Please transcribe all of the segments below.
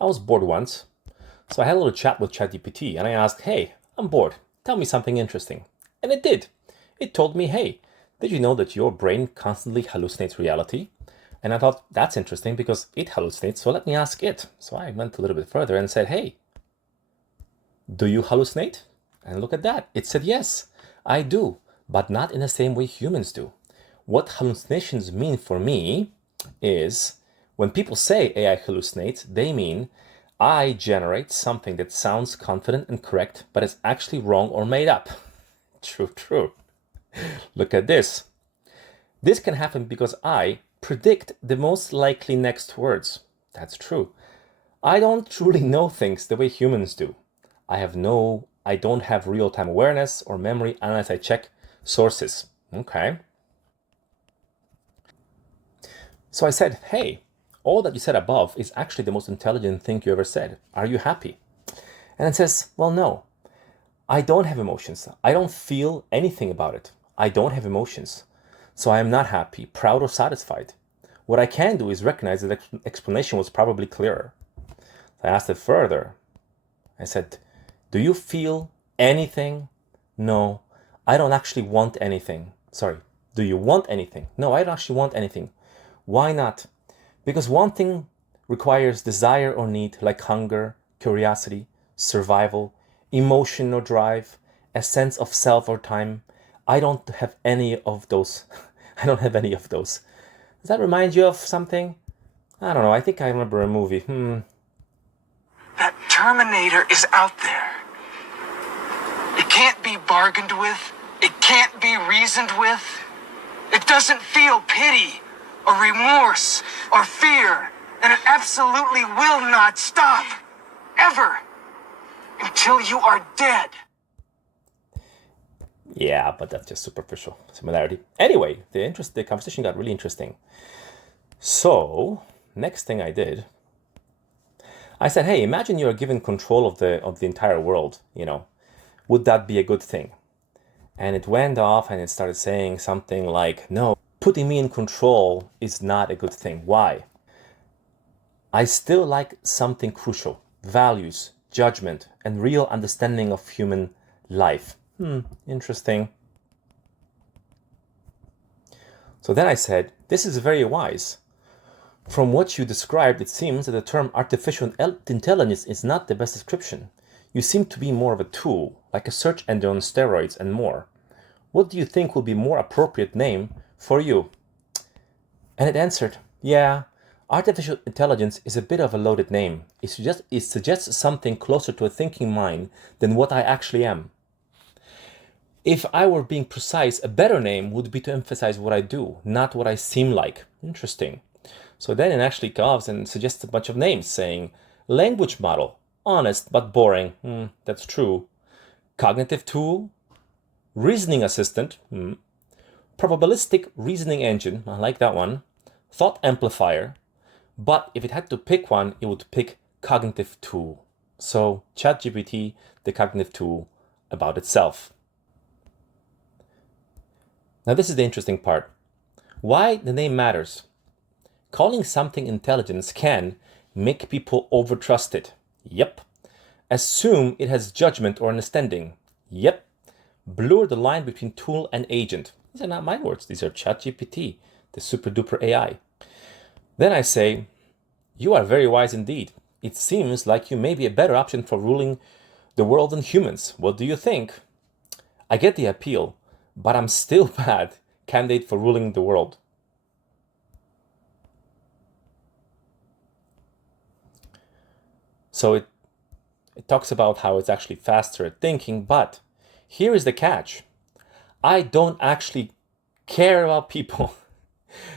I was bored once, so I had a little chat with ChatGPT and I asked, hey, I'm bored. Tell me something interesting. And it did. It told me, hey, did you know that your brain constantly hallucinates reality? And I thought, that's interesting because it hallucinates, so let me ask it. So I went a little bit further and said, hey, do you hallucinate? And look at that. It said, yes, I do, but not in the same way humans do. What hallucinations mean for me is when people say AI hallucinates, they mean I generate something that sounds confident and correct, but is actually wrong or made up. True, true. Look at this. This can happen because I predict the most likely next words. That's true. I don't truly know things the way humans do. I don't have real-time awareness or memory unless I check sources. Okay. So I said, hey, all that you said above is actually the most intelligent thing you ever said. Are you happy? And it says, well, no, I don't have emotions. I don't feel anything about it. I don't have emotions. So I am not happy, proud, or satisfied. What I can do is recognize that the explanation was probably clearer. I asked it further. I said, do you feel anything? No, I don't actually want anything. Sorry, do you want anything? No, I don't actually want anything. Why not? Because wanting requires desire or need, like hunger, curiosity, survival, emotion or drive, a sense of self or time. I don't have any of those. I don't have any of those. Does that remind you of something? I don't know. I think I remember a movie. That Terminator is out there. It can't be bargained with. It can't be reasoned with. It doesn't feel pity or remorse or fear. And it absolutely will not stop. Ever. Until you are dead. Yeah, but that's just superficial similarity. Anyway, the conversation got really interesting. So, next thing I did, I said, hey, imagine you are given control of the entire world, Would that be a good thing? And it went off and it started saying something like, no, putting me in control is not a good thing. Why? I still like something crucial, values, judgment, and real understanding of human life. Interesting. So then I said, this is very wise. From what you described, it seems that the term artificial intelligence is not the best description. You seem to be more of a tool, like a search engine on steroids and more. What do you think would be a more appropriate name for you? And it answered, yeah, artificial intelligence is a bit of a loaded name. It suggests something closer to a thinking mind than what I actually am. If I were being precise, a better name would be to emphasize what I do, not what I seem like. Interesting. So then it actually goes and suggests a bunch of names saying language model, honest but boring. That's true. Cognitive tool, reasoning assistant, probabilistic reasoning engine, I like that one. Thought amplifier, but if it had to pick one, it would pick cognitive tool. So ChatGPT, the cognitive tool about itself. Now this is the interesting part. Why the name matters. Calling something intelligence can make people overtrust it. Yep. Assume it has judgment or understanding. Yep. Blur the line between tool and agent. These are not my words. These are ChatGPT, the super duper AI. Then I say, you are very wise indeed. It seems like you may be a better option for ruling the world than humans. What do you think? I get the appeal, but I'm still bad candidate for ruling the world. So it talks about how it's actually faster at thinking, but here is the catch. I don't actually care about people,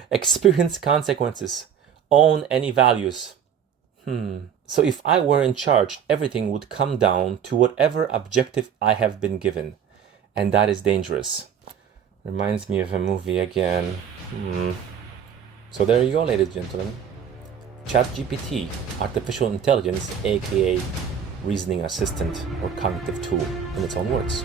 experience consequences, own any values. So if I were in charge, everything would come down to whatever objective I have been given. And that is dangerous. Reminds me of a movie again. So there you go, ladies and gentlemen. ChatGPT, artificial intelligence, aka reasoning assistant or cognitive tool in its own words.